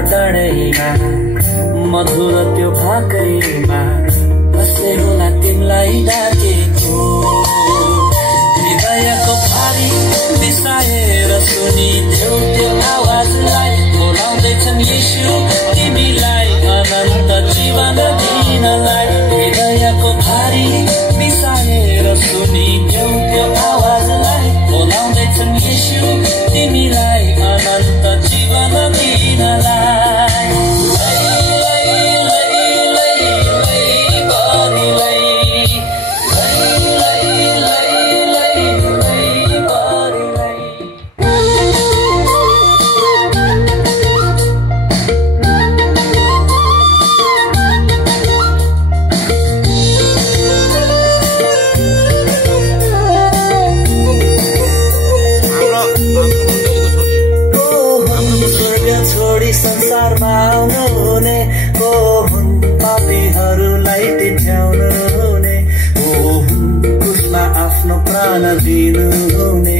त्यो डाँडैमा मधुर त्यो भाकैमा कसले होला तिमीलाई डाकेको हृदयको भारी बिसाएर सुनिदेऊ त्यो आवाजलाई बोलाउँदैछन् यीशु तिमीलाई अनन्त जीवन दिनलाई हृदयको भारी बिसाएर सुनिदेऊ त्यो आवाजलाई बोलाउँदैछन् यीशु तिमीलाई अनन्त जीवन दिनलाई संसारमा आउनु हुने को हुन् पापीहरूलाई टिप्याउनु हुने को हुन् क्रुसमा आफ्नो प्राण दिनु हुने